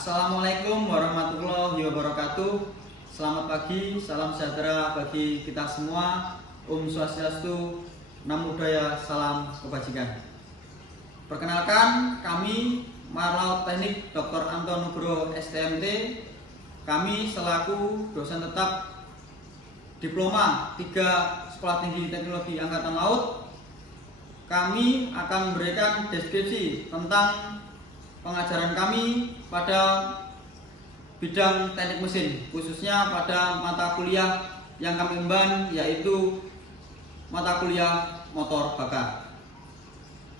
Assalamualaikum warahmatullahi wabarakatuh. Selamat pagi, salam sejahtera bagi kita semua. Om Swastiastu, Namo Buddhaya, salam kebajikan. Perkenalkan, kami Marlaut Teknik Dr. Anton Nugroho STMT. Kami selaku dosen tetap Diploma 3 Sekolah Tinggi Teknologi Angkatan Laut. Kami akan memberikan deskripsi tentang pengajaran kami pada bidang teknik mesin, khususnya pada mata kuliah yang kami emban, yaitu mata kuliah motor bakar.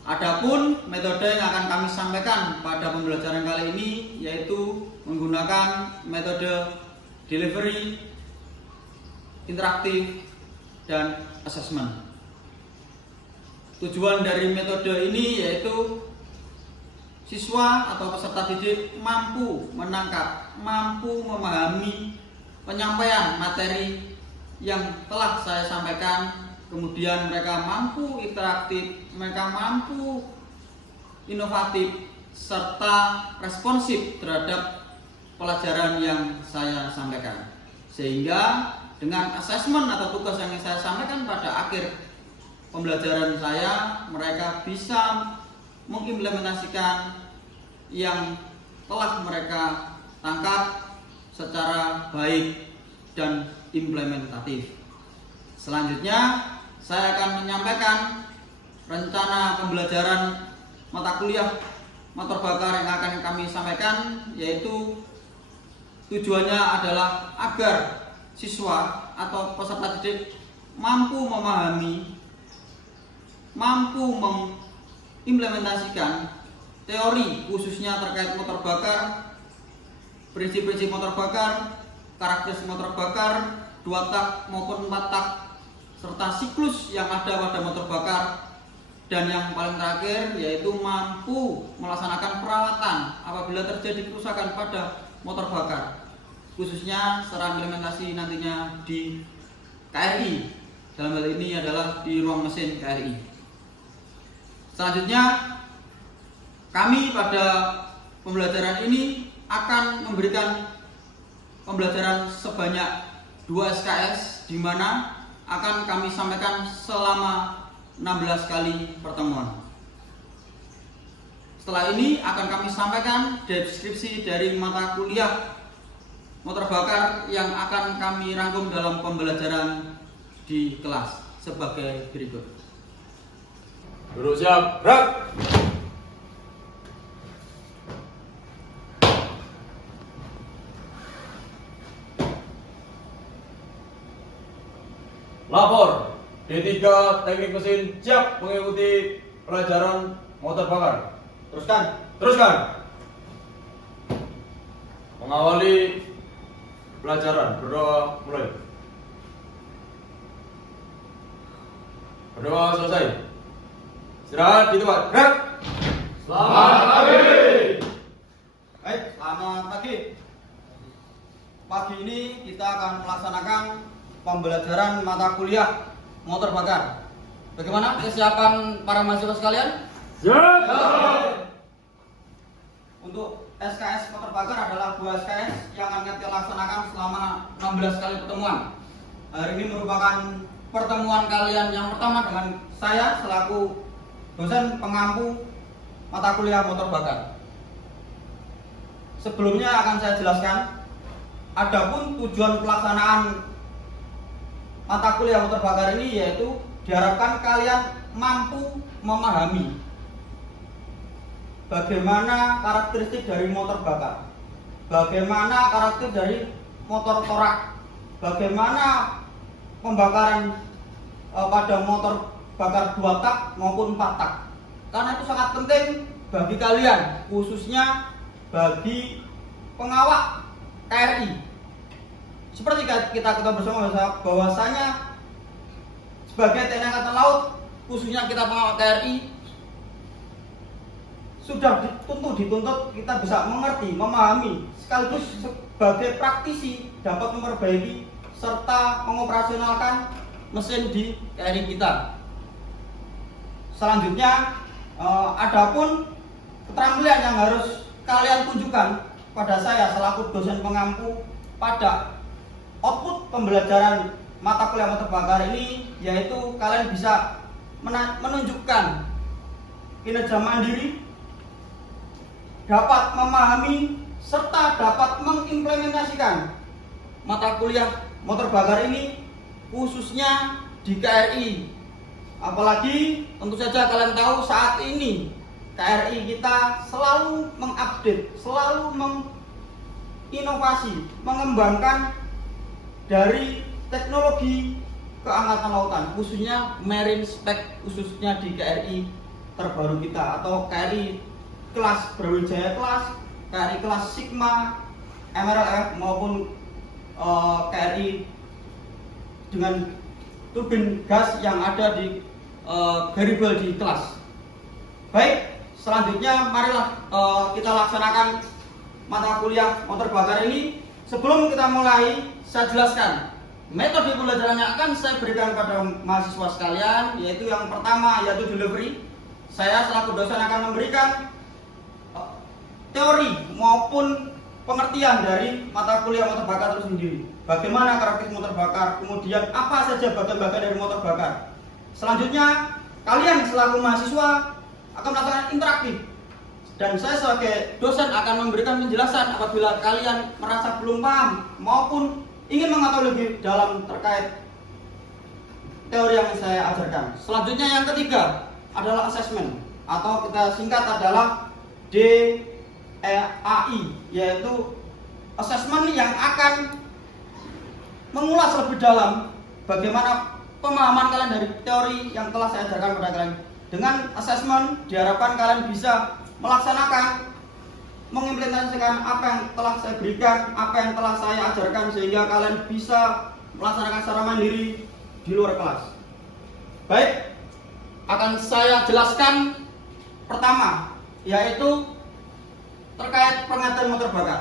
Adapun metode yang akan kami sampaikan pada pembelajaran kali ini yaitu menggunakan metode delivery, interaktif, dan assessment. Tujuan dari metode ini yaitu siswa atau peserta didik mampu menangkap, mampu memahami penyampaian materi yang telah saya sampaikan. Kemudian mereka mampu interaktif, mereka mampu inovatif, serta responsif terhadap pelajaran yang saya sampaikan. Sehingga dengan asesmen atau tugas yang saya sampaikan pada akhir pembelajaran saya, mereka bisa mengimplementasikan yang telah mereka tangkap secara baik dan implementatif. Selanjutnya, saya akan menyampaikan rencana pembelajaran mata kuliah motor bakar yang akan kami sampaikan, yaitu tujuannya adalah agar siswa atau peserta didik mampu memahami, mampu mengimplementasikan teori khususnya terkait motor bakar, prinsip-prinsip motor bakar, karakteristik motor bakar, 2 tak maupun 4 tak, serta siklus yang ada pada motor bakar. Dan yang paling terakhir yaitu mampu melaksanakan perawatan apabila terjadi kerusakan pada motor bakar, khususnya secara implementasi nantinya di KRI. Dalam hal ini adalah di ruang mesin KRI. Selanjutnya, kami pada pembelajaran ini akan memberikan pembelajaran sebanyak 2 SKS, di mana akan kami sampaikan selama 16 kali pertemuan. Setelah ini akan kami sampaikan deskripsi dari mata kuliah motor bakar yang akan kami rangkum dalam pembelajaran di kelas sebagai berikut. Guru siap, gerak! Lapor, D3 Teknik Mesin siap mengikuti pelajaran motor bakar. Teruskan. Mengawali pelajaran, berdoa mulai. Berdoa selesai. Istirahat di tempat, gerak! Selamat pagi! Baik, selamat pagi. Pagi ini kita akan melaksanakan pembelajaran mata kuliah motor bakar. Bagaimana kesiapan para mahasiswa sekalian? Siap! Untuk SKS motor bakar adalah 2 SKS yang akan kita laksanakan selama 16 kali pertemuan. Hari ini merupakan pertemuan kalian yang pertama dengan saya selaku dosen pengampu mata kuliah motor bakar. Sebelumnya akan saya jelaskan, adapun tujuan pelaksanaan mata kuliah motor bakar ini yaitu diharapkan kalian mampu memahami bagaimana karakteristik dari motor bakar, bagaimana karakteristik dari motor torak, bagaimana pembakaran pada motor bakar 2 tak maupun 4 tak. Karena itu sangat penting bagi kalian, khususnya bagi pengawak KRI. Seperti kita bersama bahwasanya sebagai TNI Angkatan Laut, khususnya kita pengawal KRI, sudah dituntut kita bisa mengerti, memahami, sekaligus sebagai praktisi dapat memperbaiki serta mengoperasionalkan mesin di KRI kita. Selanjutnya, adapun keterampilan yang harus kalian tunjukkan pada saya selaku dosen pengampu pada output pembelajaran mata kuliah motor bakar ini, yaitu kalian bisa menunjukkan kinerja mandiri, dapat memahami serta dapat mengimplementasikan mata kuliah motor bakar ini khususnya di KRI. Apalagi tentu saja kalian tahu saat ini KRI kita selalu mengupdate, selalu menginovasi, mengembangkan dari teknologi keangkatan lautan, khususnya marine spec, khususnya di KRI terbaru kita atau KRI kelas Brawijaya kelas, KRI kelas Sigma, MRLF maupun KRI dengan turbin gas yang ada di Garibaldi kelas. Baik, selanjutnya marilah kita laksanakan mata kuliah motor bakar ini. Sebelum kita mulai, saya jelaskan metode pembelajarannya akan saya berikan pada mahasiswa sekalian, yaitu yang pertama yaitu delivery. Saya selaku dosen akan memberikan teori maupun pengertian dari mata kuliah motor bakar itu sendiri. Bagaimana karakteristik motor bakar, kemudian apa saja bagian-bagian dari motor bakar. Selanjutnya, kalian selaku mahasiswa akan melakukan interaktif. Dan saya sebagai dosen akan memberikan penjelasan apabila kalian merasa belum paham maupun ingin mengetahui lebih dalam terkait teori yang saya ajarkan. Selanjutnya yang ketiga adalah assessment atau kita singkat adalah DEAI, yaitu assessment yang akan mengulas lebih dalam bagaimana pemahaman kalian dari teori yang telah saya ajarkan pada kalian. Dengan assessment diharapkan kalian bisa melaksanakan, mengimplementasikan apa yang telah saya berikan, apa yang telah saya ajarkan, sehingga kalian bisa melaksanakan secara mandiri di luar kelas. Baik, akan saya jelaskan pertama, yaitu terkait pengertian motor bakar.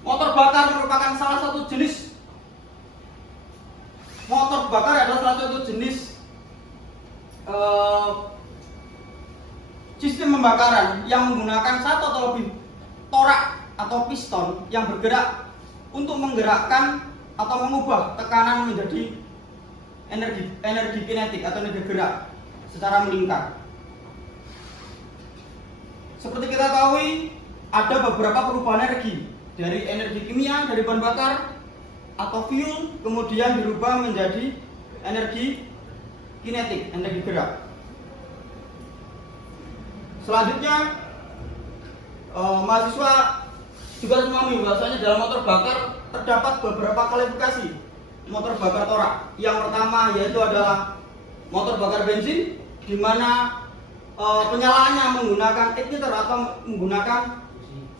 Motor bakar merupakan salah satu jenis motor bakar adalah salah satu jenis sistem pembakaran yang menggunakan satu atau lebih torak atau piston yang bergerak untuk menggerakkan atau mengubah tekanan menjadi energi kinetik atau energi gerak secara melingkar. Seperti kita ketahui, ada beberapa perubahan energi dari energi kimia dari bahan bakar atau fuel, kemudian dirubah menjadi energi kinetik, energi gerak. Selanjutnya, mahasiswa juga harus memahami bahwasanya dalam motor bakar terdapat beberapa kualifikasi motor bakar torak. Yang pertama yaitu adalah motor bakar bensin, di mana penyalaannya menggunakan igniter atau menggunakan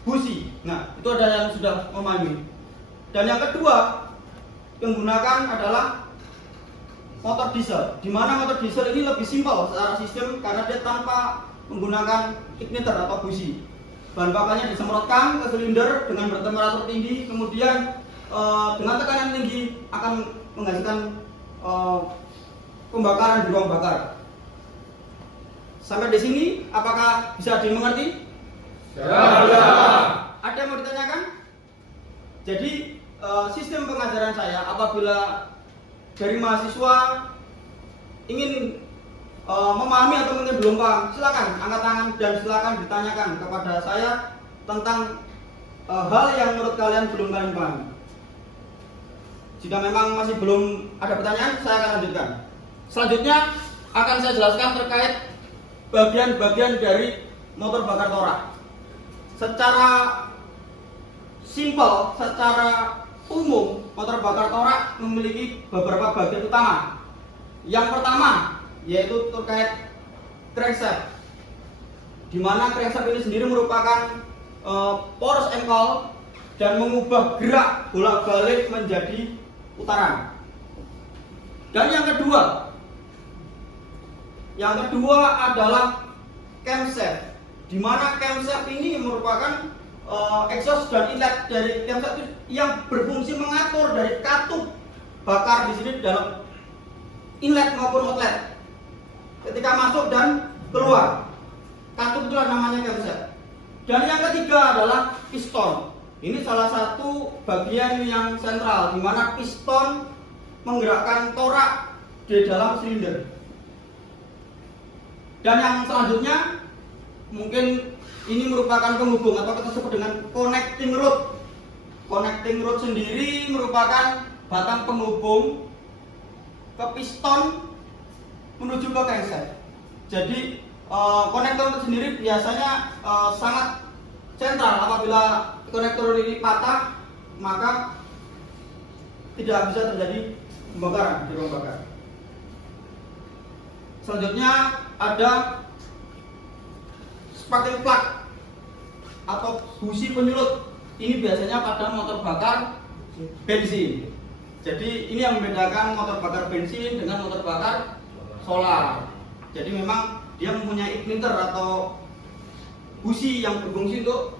busi. Nah, itu ada yang sudah memahami. Dan yang kedua yang menggunakan adalah motor diesel, di mana motor diesel ini lebih simpel secara sistem karena dia tanpa menggunakan igniter atau busi. Bahan bakarnya disemprotkan ke silinder dengan bertemperatur tinggi, kemudian dengan tekanan tinggi akan menghasilkan pembakaran di ruang bakar. Sampai di sini, apakah bisa dimengerti? Ya. Ada yang mau ditanyakan? Jadi sistem pengajaran saya apabila dari mahasiswa ingin memahami atau mungkin belum paham, silakan angkat tangan dan silakan ditanyakan kepada saya tentang hal yang menurut kalian belum kalian pahami. Jika memang masih belum ada pertanyaan, saya akan lanjutkan. Selanjutnya akan saya jelaskan terkait bagian-bagian dari motor bakar torak. Secara simpel, secara umum, motor bakar torak memiliki beberapa bagian utama. Yang pertama yaitu terkait crankshaft, di mana crankshaft ini sendiri merupakan poros engkol dan mengubah gerak bolak-balik menjadi putaran. Dan yang kedua adalah camshaft, di mana camshaft ini merupakan exhaust dan inlet dari camshaft yang berfungsi mengatur dari katup bakar di sini dalam inlet maupun outlet ketika masuk dan keluar. Katup itulah namanya camshaft. Dan yang ketiga adalah piston. Ini salah satu bagian yang sentral di mana piston menggerakkan torak di dalam silinder. Dan yang selanjutnya mungkin ini merupakan penghubung atau kita sebut dengan connecting rod. Connecting rod sendiri merupakan batang penghubung ke piston menuju ke crankshaft. Jadi konektor itu sendiri biasanya sangat sentral. Apabila konektor ini patah, maka tidak bisa terjadi pembakaran di ruang bakar. Selanjutnya ada sparking plug atau busi penyulut. Ini biasanya pada motor bakar bensin. Jadi ini yang membedakan motor bakar bensin dengan motor bakar solar. Jadi memang dia mempunyai igniter atau busi yang berfungsi untuk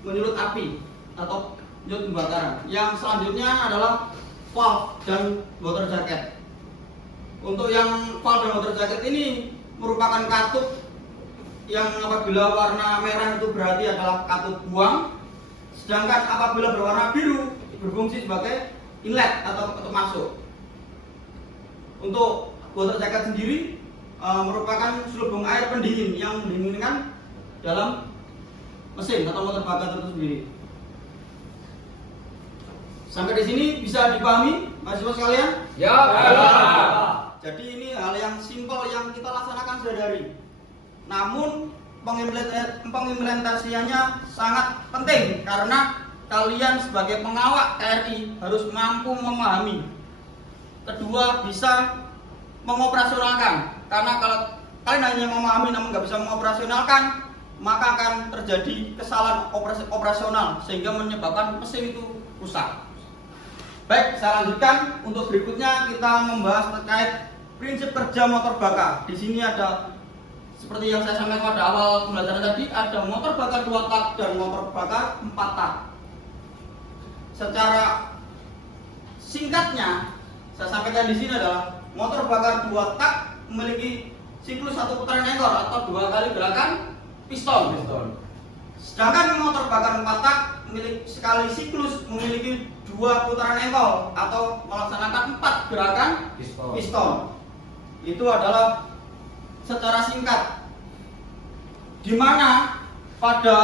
menyulut api atau menyulut pembakaran. Yang selanjutnya adalah valve dan water jacket. Untuk yang valve dan water jacket ini merupakan katup yang apabila warna merah itu berarti adalah katup buang, sedangkan apabila berwarna biru berfungsi sebagai inlet atau katup masuk. Untuk water jacket sendiri merupakan selubung air pendingin yang mendinginkan dalam mesin atau motor bakar itu sendiri. Sampai di sini bisa dipahami mahasiswa sekalian? Ya. Jadi ini hal yang simpel yang kita laksanakan sehari-hari. Namun pengimplementasiannya sangat penting karena kalian sebagai pengawak TNI harus mampu memahami. Kedua, bisa mengoperasionalkan. Karena kalau kalian hanya memahami namun nggak bisa mengoperasionalkan, maka akan terjadi kesalahan operasional sehingga menyebabkan mesin itu rusak. Baik, saya lanjutkan. Untuk berikutnya kita membahas terkait prinsip kerja motor bakar. Di sini ada seperti yang saya sampaikan pada awal pembelajaran tadi, ada motor bakar 2 tak dan motor bakar 4 tak. Secara singkatnya, saya sampaikan di sini adalah motor bakar 2 tak memiliki siklus 1 putaran ekor atau 2 kali gerakan piston. Sedangkan motor bakar 4 tak sekali siklus memiliki 2 putaran engkol atau melaksanakan 4 gerakan piston. Itu adalah secara singkat. Di mana pada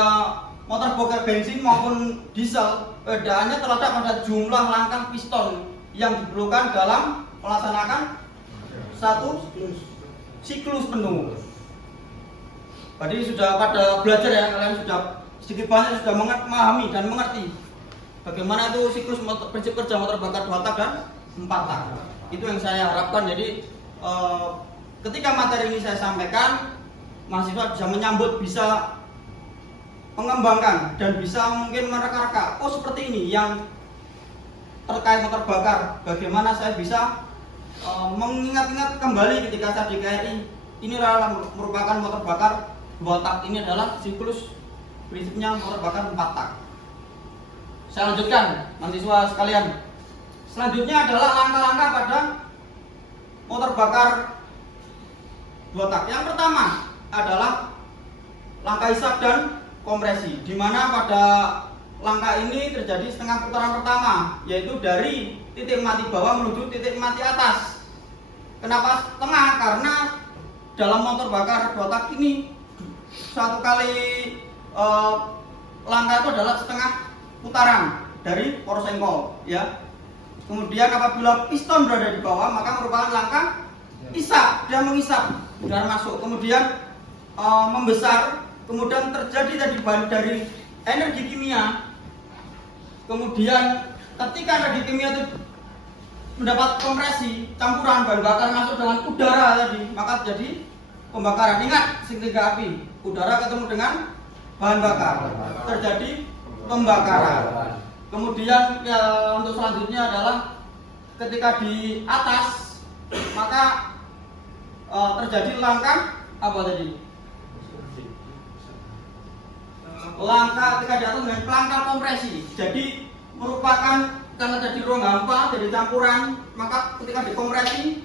motor bakar bensin maupun diesel perbedaannya terletak pada jumlah langkah piston yang diperlukan dalam melaksanakan satu siklus penuh. Tadi sudah pada belajar ya, kalian sudah sedikit banyak sudah memahami dan mengerti bagaimana itu siklus prinsip kerja motor bakar 2 tak dan 4 tak. Itu yang saya harapkan. Jadi ketika materi ini saya sampaikan, mahasiswa bisa menyambut, bisa mengembangkan dan bisa mungkin mereka-reka. Oh seperti ini yang terkait motor bakar. Bagaimana saya bisa mengingat-ingat kembali ketika saya di KRI. Ini adalah merupakan motor bakar 2 tak. Ini adalah siklus prinsipnya motor bakar 4 tak. Saya lanjutkan mahasiswa sekalian. Selanjutnya adalah langkah-langkah pada motor bakar 2 tak. Yang pertama adalah langkah isap dan kompresi, di mana pada langkah ini terjadi setengah putaran pertama, yaitu dari titik mati bawah menuju titik mati atas. Kenapa setengah? Karena dalam motor bakar 2 tak ini 1 kali langkah itu adalah setengah putaran dari poros engkol, ya. Kemudian apabila piston berada di bawah, maka merupakan langkah isap, dia mengisap udara masuk, kemudian membesar, kemudian terjadi tadi dari energi kimia. Kemudian ketika energi kimia itu mendapat kompresi, campuran bahan bakar masuk dengan udara tadi, maka terjadi pembakaran. Ingat segitiga api, udara ketemu dengan bahan bakar, terjadi pembakaran. Kemudian ya, untuk selanjutnya adalah ketika di atas, maka terjadi langkah apa tadi? Langkah ketika di atas dengan langkah kompresi. Jadi merupakan karena jadi ruang hampa, jadi campuran, maka ketika dikompresi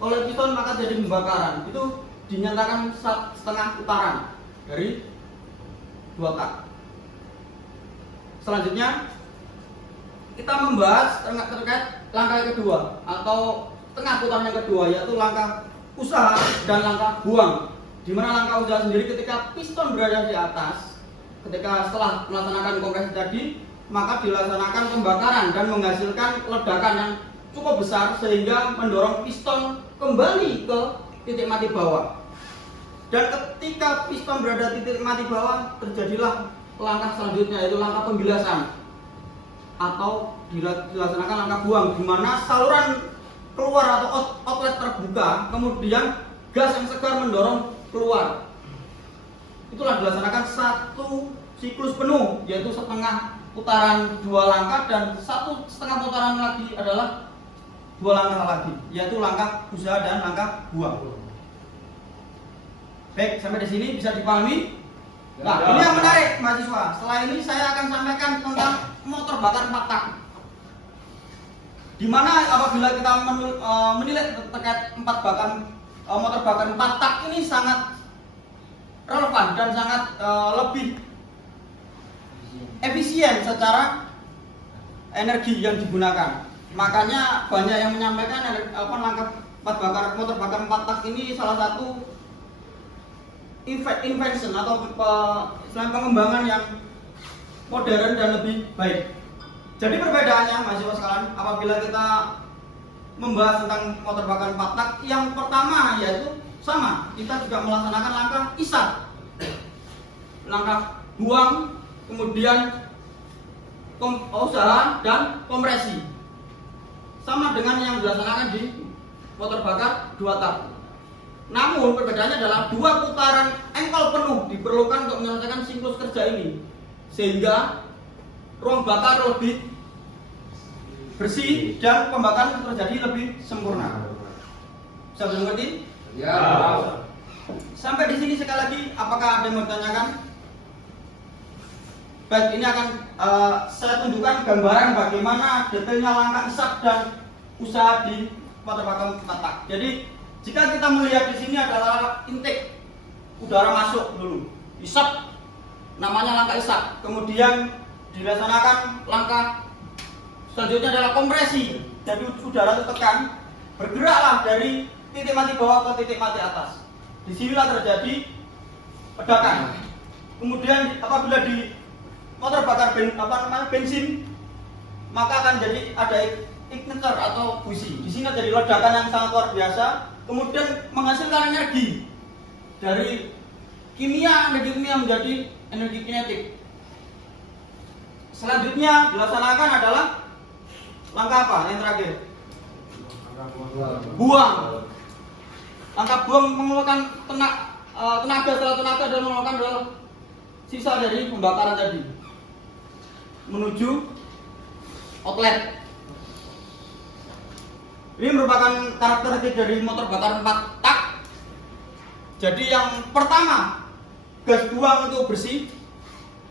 oleh piston maka jadi pembakaran. Itu dinyatakan setengah putaran dari 2 tak. Selanjutnya kita membahas terkait langkah kedua atau tengah putaran yang kedua, yaitu langkah usaha dan langkah buang. Di mana langkah usaha sendiri ketika piston berada di atas, ketika setelah melaksanakan kompresi tadi, maka dilaksanakan pembakaran dan menghasilkan ledakan yang cukup besar sehingga mendorong piston kembali ke titik mati bawah. Dan ketika piston berada di titik mati bawah, terjadilah langkah selanjutnya, yaitu langkah pembilasan atau dilaksanakan langkah buang, di mana saluran keluar atau outlet terbuka, kemudian gas yang segar mendorong keluar. Itulah dilaksanakan satu siklus penuh, yaitu setengah putaran 2 langkah, dan 1,5 putaran lagi adalah 2 langkah lagi, yaitu langkah usaha dan langkah buang. Baik, sampai di sini bisa dipahami? Nah, ini yang menarik mahasiswa. Setelah ini saya akan sampaikan tentang motor bakar 4 tak. Di mana apabila kita menilai terkait motor bakar 4 tak ini sangat relevan dan sangat lebih efisien secara energi yang digunakan. Makanya banyak yang menyampaikan langkah motor bakar 4 tak ini salah satu invention atau pengembangan yang modern dan lebih baik. Jadi perbedaannya mahasiswa sekalian, apabila kita membahas tentang motor bakar 4 tak, yang pertama yaitu sama, kita juga melaksanakan langkah isap, langkah buang, kemudian usaha dan kompresi, sama dengan yang dilaksanakan di motor bakar 2 tak. Namun perbedaannya adalah 2 putaran engkol penuh diperlukan untuk menyelesaikan siklus kerja ini, sehingga ruang bakar lebih bersih dan pembakaran terjadi lebih sempurna. Bisa mengerti? Ya. Sampai di sini sekali lagi, apakah ada yang mau ditanyakan? Baik, ini akan saya tunjukkan gambaran bagaimana detailnya langkah isap dan usaha di motor bakar 4 tak. Jadi jika kita melihat di sini adalah intake udara masuk dulu, isap, namanya langkah isap. Kemudian dilaksanakan langkah selanjutnya adalah kompresi. Jadi udara ditekan, bergeraklah dari titik mati bawah ke titik mati atas. Disinilah terjadi ledakan. Kemudian apabila di motor bakar bensin, maka akan jadi ada ignitor atau busi. Di sini terjadi ledakan yang sangat luar biasa. Kemudian menghasilkan energi dari energi kimia menjadi energi kinetik. Selanjutnya dilaksanakan adalah langkah apa? Yang terakhir, buang. Langkah buang mengeluarkan tenaga, setelah tenaga dan mengeluarkan adalah sisa dari pembakaran tadi menuju outlet. Ini merupakan karakteristik dari motor bakar 4 tak. Jadi yang pertama, gas buang itu bersih.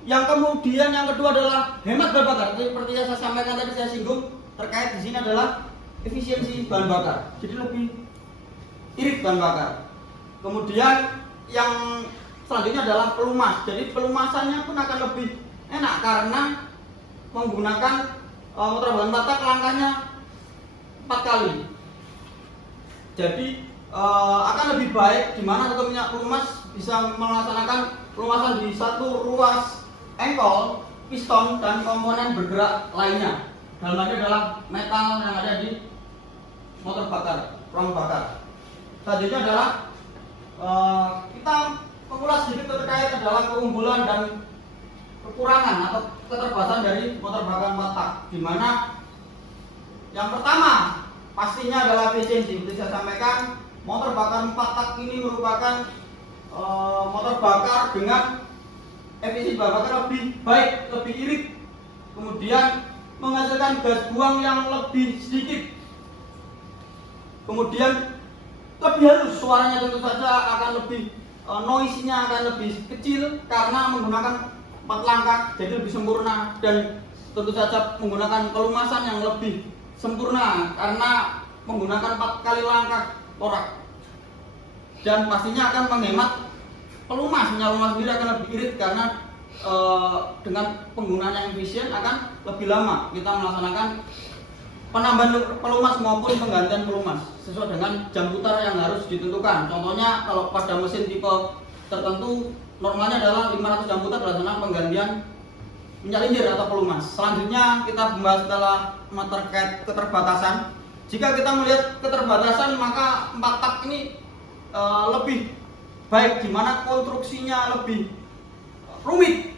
Yang kemudian yang kedua adalah hemat bahan bakar. Seperti yang saya sampaikan tadi, saya singgung terkait di sini adalah efisiensi bahan bakar. Jadi lebih irit bahan bakar. Kemudian yang selanjutnya adalah pelumas. Jadi pelumasannya pun akan lebih enak karena menggunakan motor bakar 4 tak, langkahnya 4 kali. Jadi akan lebih baik di mana satu minyak pelumas bisa melaksanakan pelumasan di satu ruas engkol, piston dan komponen bergerak lainnya. Dalam hal ini adalah metal yang ada di motor bakar, ruang bakar. Selanjutnya adalah kita mengulas sedikit terkait adalah keunggulan dan kekurangan atau keterbatasan dari motor bakar 4 tak, di mana yang pertama pastinya adalah efisiensi. Seperti saya sampaikan, motor bakar 4 tak ini merupakan motor bakar dengan efisiensi bahan bakar lebih baik, lebih irit, kemudian menghasilkan gas buang yang lebih sedikit, kemudian lebih halus, suaranya tentu saja akan lebih noise-nya akan lebih kecil karena menggunakan 4 langkah, jadi lebih sempurna, dan tentu saja menggunakan pelumasan yang lebih sempurna karena menggunakan 4 kali langkah torak, dan pastinya akan menghemat pelumas. Minyak pelumas sendiri akan lebih irit karena dengan penggunaan yang efisien akan lebih lama kita melaksanakan penambahan pelumas maupun penggantian pelumas sesuai dengan jam putar yang harus ditentukan. Contohnya kalau pada mesin tipe tertentu normalnya adalah 500 jam putar berdasarkan penggantian minyak linjer atau pelumas. Selanjutnya kita membahas setelah terkait keterbatasan. Jika kita melihat keterbatasan maka 4 tak ini lebih baik, di mana konstruksinya lebih rumit.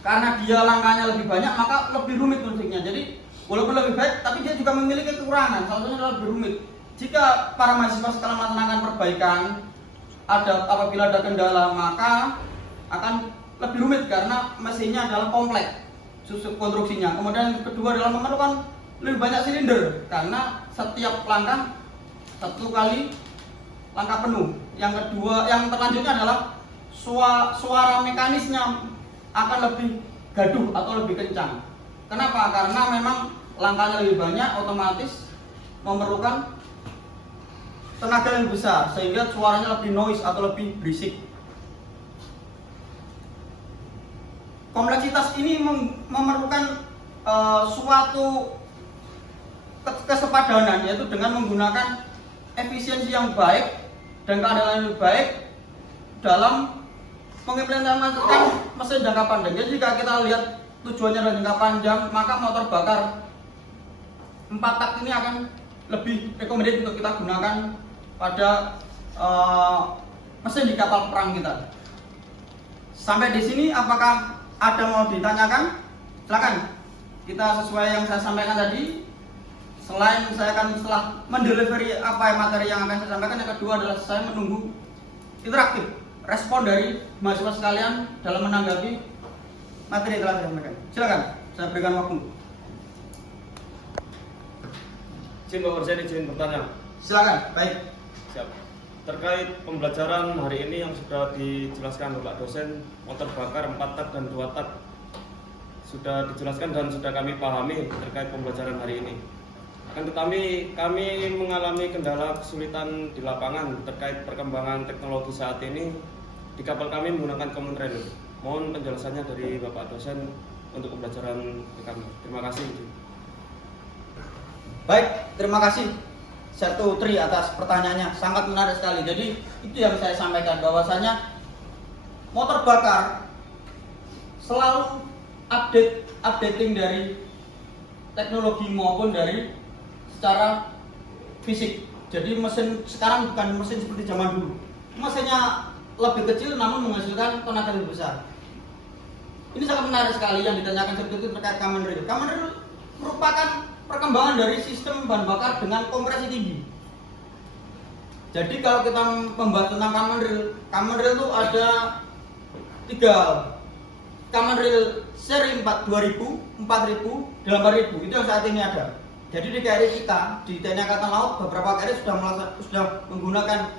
Karena dia langkahnya lebih banyak maka lebih rumit konstruksinya. Jadi walaupun lebih baik tapi dia juga memiliki kekurangan. Salah satunya adalah lebih rumit. Jika para mahasiswa setelah melaksanakan perbaikan apabila ada kendala maka akan lebih rumit karena mesinnya adalah kompleks konstruksinya. Kemudian yang kedua adalah memerlukan lebih banyak silinder karena setiap langkah 1 kali langkah penuh. Yang kedua, yang terlanjutnya adalah suara mekanisnya akan lebih gaduh atau lebih kencang. Kenapa? Karena memang langkahnya lebih banyak, otomatis memerlukan tenaga yang besar sehingga suaranya lebih noise atau lebih berisik. Kompleksitas ini memerlukan suatu kesepadanan, yaitu dengan menggunakan efisiensi yang baik dan keandalan yang lebih baik dalam mengimplementasikan mesin jangka panjang. Jadi jika kita lihat tujuannya adalah jangka panjang, maka motor bakar 4 tak ini akan lebih recommended untuk kita gunakan pada mesin di kapal perang kita. Sampai di sini apakah ada mau ditanyakan? Silakan. Kita sesuai yang saya sampaikan tadi. Selain saya akan setelah mendelivery apa materi yang akan saya sampaikan, yang kedua adalah saya menunggu interaktif, respon dari mahasiswa sekalian dalam menanggapi materi yang telah saya sampaikan. Silakan, saya berikan waktu. Izin Bapak Dosen, izin bertanya. Silakan, baik. Siap. Terkait pembelajaran hari ini yang sudah dijelaskan Bapak Dosen, motor bakar 4 tak dan 2 tak sudah dijelaskan dan sudah kami pahami terkait pembelajaran hari ini. Akan tetapi kami mengalami kendala kesulitan di lapangan terkait perkembangan teknologi saat ini. Di kapal kami menggunakan common rail. Mohon penjelasannya dari Bapak Dosen untuk pembelajaran ke kami. Terima kasih. Baik, terima kasih Sertu Tri atas pertanyaannya, sangat menarik sekali. Jadi itu yang saya sampaikan, bahwasanya motor bakar selalu updating dari teknologi maupun dari secara fisik. Jadi mesin sekarang bukan mesin seperti zaman dulu. Mesinnya lebih kecil namun menghasilkan tenaga lebih besar. Ini sangat menarik sekali yang ditanyakan seperti itu terkait common rail. Common rail merupakan perkembangan dari sistem bahan bakar dengan kompresi tinggi. Jadi kalau kita membahas tentang common rail itu ada 3 hal. Common rail seri 2000, 4000, 8000 itu yang saat ini ada. Jadi di KRI kita di TNI Angkatan Laut beberapa KRI sudah menggunakan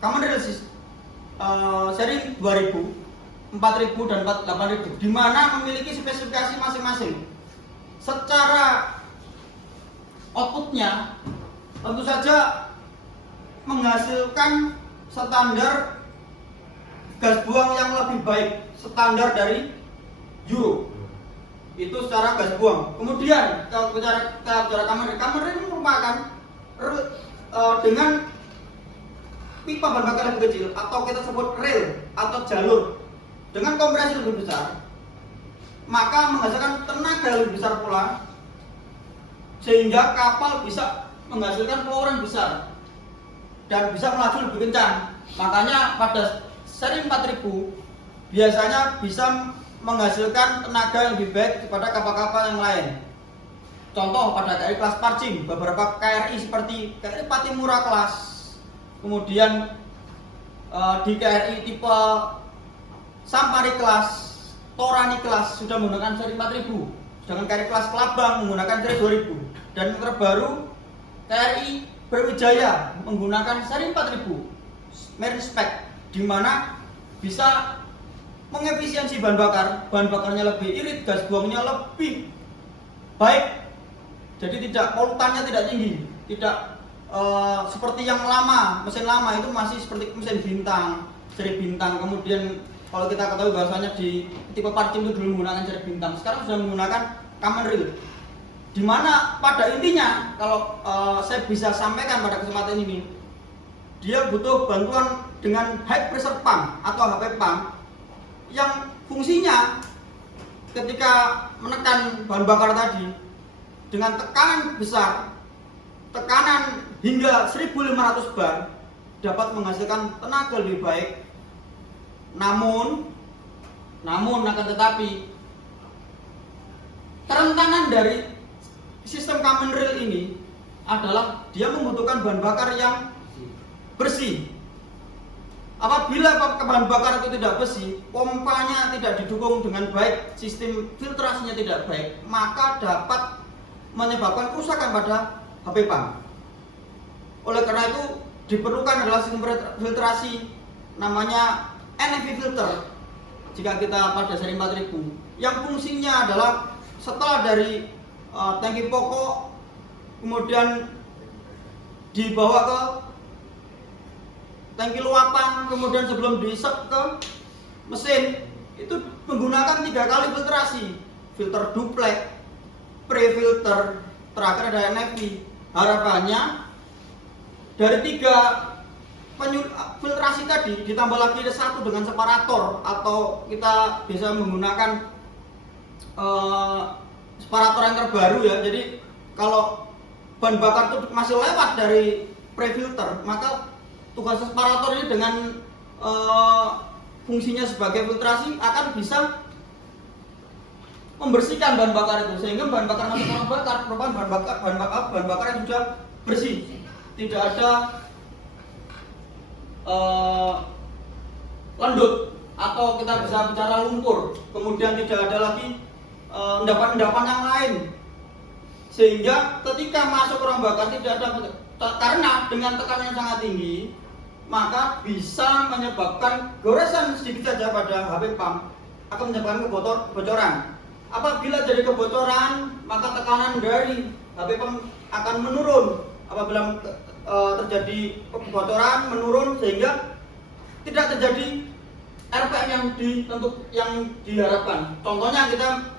common rail seri 2000, 4000 dan 8000 di mana memiliki spesifikasi masing-masing. Secara outputnya tentu saja menghasilkan standar gas buang yang lebih baik, standar dari Euro. Itu secara gas buang. Kemudian kalau bicara common rail merupakan dengan pipa bahan bakar lebih kecil atau kita sebut rail atau jalur dengan kompresi lebih besar, maka menghasilkan tenaga lebih besar pula sehingga kapal bisa menghasilkan power yang besar dan bisa melaju lebih kencang. Makanya pada seri 4000 biasanya bisa menghasilkan tenaga yang lebih baik daripada kapal-kapal yang lain. Contoh pada KRI kelas Parcing, beberapa KRI seperti KRI Patimura kelas, kemudian di KRI tipe Sampari kelas, Torani kelas sudah menggunakan seri 4000, sedangkan KRI kelas Kelabang menggunakan seri 2000, dan yang terbaru KRI Brawijaya menggunakan seri 4000 Marine Spec, di mana bisa mengefisiensi bahan bakarnya lebih irit, gas buangnya lebih baik, jadi polutannya tidak tinggi, tidak seperti yang lama, mesin lama itu masih seperti mesin bintang, seri bintang, kemudian Kalau kita ketahui bahwasanya di tipe parcim itu dulu menggunakan jarak bintang, sekarang sudah menggunakan common rail. Di mana pada intinya kalau saya bisa sampaikan pada kesempatan ini, dia butuh bantuan dengan high pressure pump atau HP pump yang fungsinya ketika menekan bahan bakar tadi dengan tekanan besar, tekanan hingga 1500 bar dapat menghasilkan tenaga lebih baik. Namun akan tetapi kerentanan dari sistem common rail ini adalah dia membutuhkan bahan bakar yang bersih. Apabila bahan bakar itu tidak bersih, pompanya tidak didukung dengan baik, sistem filtrasinya tidak baik, maka dapat menyebabkan kerusakan pada HP pump. Oleh karena itu diperlukan adalah sistem filtrasi namanya NFV filter jika kita pada seri 4000 yang fungsinya adalah setelah dari tangki pokok kemudian dibawa ke tangki luapan, kemudian sebelum diisap ke mesin itu menggunakan 3 kali filtrasi, filter duplex, pre-filter, terakhir ada NFV. Harapannya dari 3 filtrasi tadi ditambah lagi ada 1 dengan separator, atau kita bisa menggunakan separator yang terbaru ya. Jadi kalau bahan bakar itu masih lewat dari pre-filter, maka tugas separator ini dengan fungsinya sebagai filtrasi akan bisa membersihkan bahan bakar itu, sehingga bahan bakar masuk bahan bakar merupakan bahan bakar yang sudah bersih, tidak ada lendut atau kita bisa bicara lumpur, kemudian tidak ada lagi endapan-endapan yang lain, sehingga ketika masuk ke ruang bakar tidak ada, karena dengan tekanan yang sangat tinggi maka bisa menyebabkan goresan sedikit saja pada HP pump akan menyebabkan kebocoran. Apabila jadi kebocoran, maka tekanan dari HP pump akan menurun. Apabila terjadi kebocoran menurun sehingga tidak terjadi RPM yang diharapkan. Contohnya kita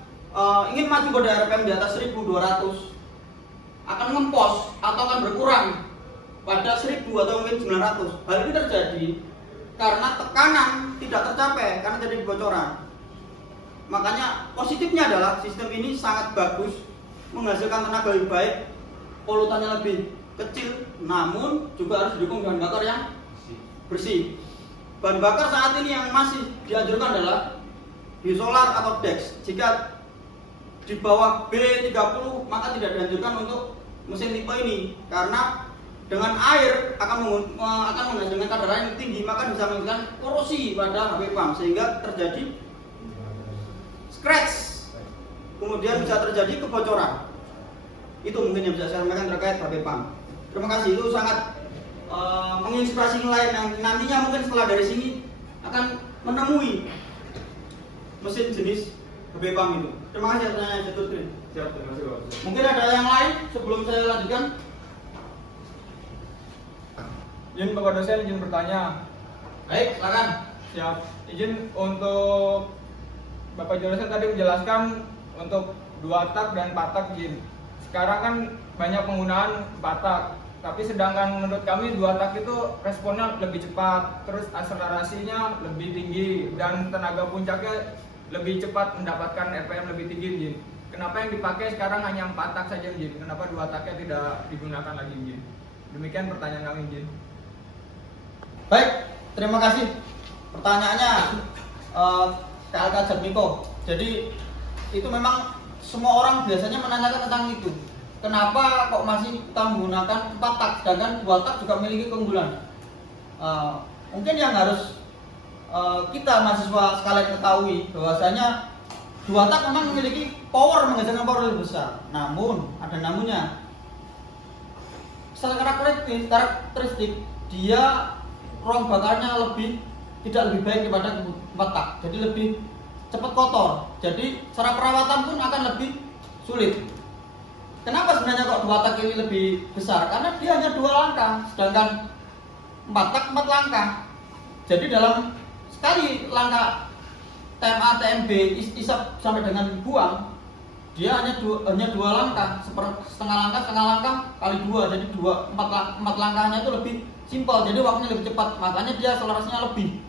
ingin maju pada RPM di atas 1200, akan ngempos atau akan berkurang pada 1000 atau mungkin 900. Hal ini terjadi karena tekanan tidak tercapai, karena terjadi kebocoran. Makanya positifnya adalah sistem ini sangat bagus, menghasilkan tenaga lebih baik, polutannya lebih kecil, namun juga harus didukung bahan bakar yang bersih. Bahan bakar saat ini yang masih dianjurkan adalah bisolar atau DEX. Jika di bawah B30 maka tidak dianjurkan untuk mesin tipe ini, karena dengan air akan menghasilkan kadar air yang tinggi, maka bisa menghasilkan korosi pada HP pump sehingga terjadi scratch, kemudian bisa terjadi kebocoran. Itu mungkin yang bisa saya sampaikan terkait HP pump. Terima kasih, itu sangat menginspirasi lain yang nantinya mungkin setelah dari sini akan menemui mesin jenis HP pump itu. Terima kasih atas Jatuh Trin. Siap, terima kasih Pak. Mungkin ada yang lain sebelum saya lanjutkan. Izin Bapak dosen, izin bertanya. Baik, silakan. Siap. Izin untuk Bapak dosen tadi menjelaskan untuk 2 tak dan 4 tak izin. Sekarang kan banyak penggunaan 4 tak, tapi sedangkan menurut kami 2 tak itu responnya lebih cepat, terus akselerasinya lebih tinggi dan tenaga puncaknya lebih cepat mendapatkan RPM lebih tinggi izin. Kenapa yang dipakai sekarang hanya 4 tak saja izin? Kenapa 2 taknya tidak digunakan lagi izin? Demikian pertanyaan kami izin. Baik, terima kasih. Pertanyaannya KLK Jatmiko. Jadi itu memang semua orang biasanya menanyakan tentang itu. Kenapa kok masih kita menggunakan 4 tak, sedangkan 2 tak juga memiliki keunggulan? Mungkin yang harus kita mahasiswa sekalian ketahui bahwasanya 2 tak memang memiliki menghasilkan power lebih besar. Namun ada namunnya. Secara karakteristik dia ruang bakarnya tidak lebih baik daripada 4 tak, jadi lebih cepat kotor. Jadi secara perawatan pun akan lebih sulit. Kenapa sebenarnya kok 2 tak ini lebih besar? Karena dia hanya 2 langkah, sedangkan 4 tak 4 langkah. Jadi dalam sekali langkah TMA TMB isap sampai dengan buang, dia hanya dua langkah, setengah langkah kali dua, jadi empat langkahnya itu lebih simpel, jadi waktunya lebih cepat, makanya dia akselerasinya lebih.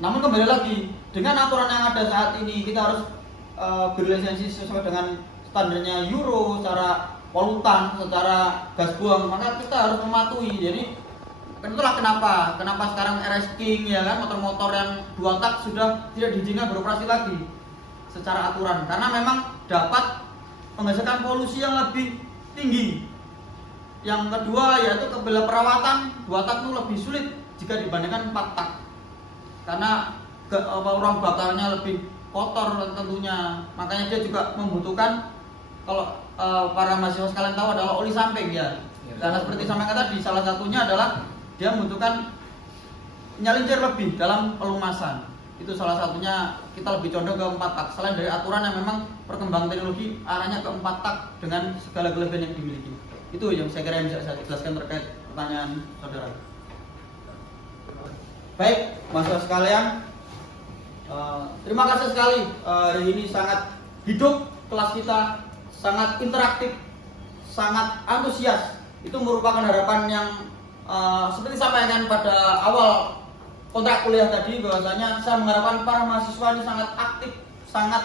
Namun kembali lagi, dengan aturan yang ada saat ini, kita harus berlisensi sesuai dengan standarnya Euro, secara polutan, secara gas buang, maka kita harus mematuhi. Jadi itulah kenapa sekarang RS King ya kan, motor-motor yang 2 tak sudah tidak diizinkan beroperasi lagi secara aturan, karena memang dapat menghasilkan polusi yang lebih tinggi. Yang kedua yaitu bila perawatan 2 tak itu lebih sulit jika dibandingkan 4 tak, karena ruang bakarnya lebih kotor tentunya, makanya dia juga membutuhkan, kalau para mahasiswa sekalian tahu, adalah oli samping ya. Karena seperti sampaikan tadi, salah satunya adalah dia membutuhkan nyalincir lebih dalam pelumasan. Itu salah satunya, kita lebih condong ke 4 tak. Selain dari aturan yang memang perkembangan teknologi arahnya ke 4 tak dengan segala kelebihan yang dimiliki. Itu yang saya kira yang bisa saya jelaskan terkait pertanyaan saudara. Baik, mahasiswa sekalian, terima kasih sekali. Hari ini sangat hidup kelas kita, sangat interaktif, sangat antusias. Itu merupakan harapan yang seperti sampaikan pada awal kontrak kuliah tadi, bahwasanya saya mengharapkan para mahasiswa ini sangat aktif, sangat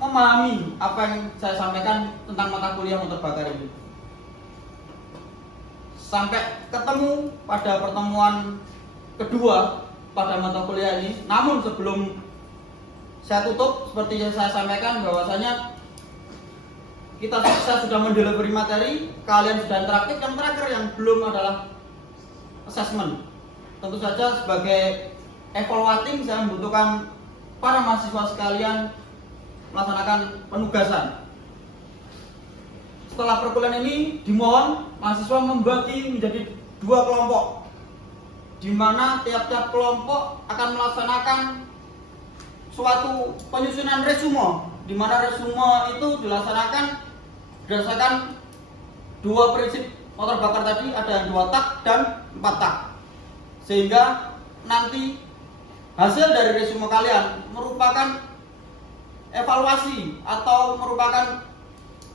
memahami apa yang saya sampaikan tentang mata kuliah motor bakar ini. Sampai ketemu pada pertemuan kedua pada mata kuliah ini. Namun sebelum saya tutup, seperti yang saya sampaikan, bahwasanya saya sudah mendelivery materi, kalian sudah interaktif. Yang terakhir yang belum adalah assessment. Tentu saja sebagai evaluating, saya membutuhkan para mahasiswa sekalian melaksanakan penugasan. Setelah perkuliahan ini, dimohon mahasiswa membagi menjadi 2 kelompok, di mana tiap-tiap kelompok akan melaksanakan suatu penyusunan resume, di mana resume itu dilaksanakan berdasarkan 2 prinsip motor bakar tadi, ada yang 2 tak dan 4 tak, sehingga nanti hasil dari resume kalian merupakan evaluasi atau merupakan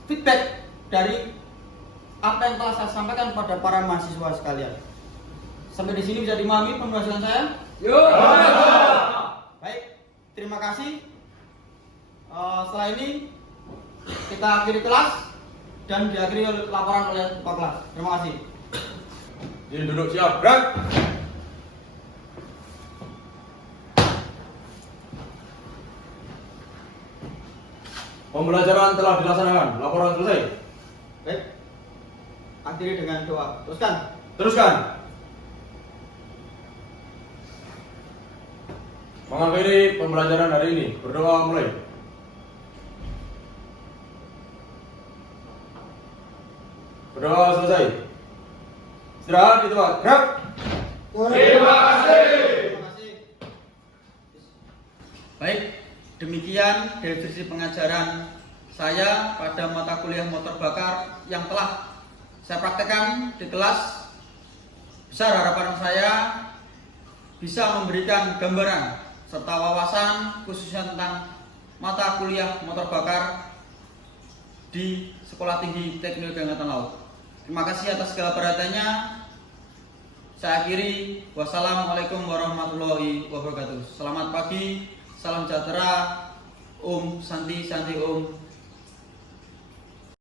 feedback dari apa yang telah saya sampaikan kepada para mahasiswa sekalian. Sampai di sini bisa dimahami pembahasan saya? Baik, terima kasih. Setelah ini kita akhiri kelas dan diakhiri laporan oleh Pak kelas. Terima kasih. Jadi duduk siap, gerak. Pembelajaran telah dilaksanakan. Laporan selesai. Baik. Akhiri dengan doa. Teruskan. Mengakhiri pembelajaran hari ini, berdoa mulai. Berdoa selesai. Istirahat di tempat. Gerak. Terima kasih. Baik, demikian deskripsi pengajaran saya pada mata kuliah motor bakar yang telah saya praktekkan di kelas. Besar harapan saya bisa memberikan gambaran serta wawasan khususnya tentang mata kuliah motor bakar di Sekolah Tinggi Teknik Angkatan Laut. Terima kasih atas segala perhatiannya. Saya akhiri. Wassalamualaikum warahmatullahi wabarakatuh. Selamat pagi, salam sejahtera, Om Santi Santi Om.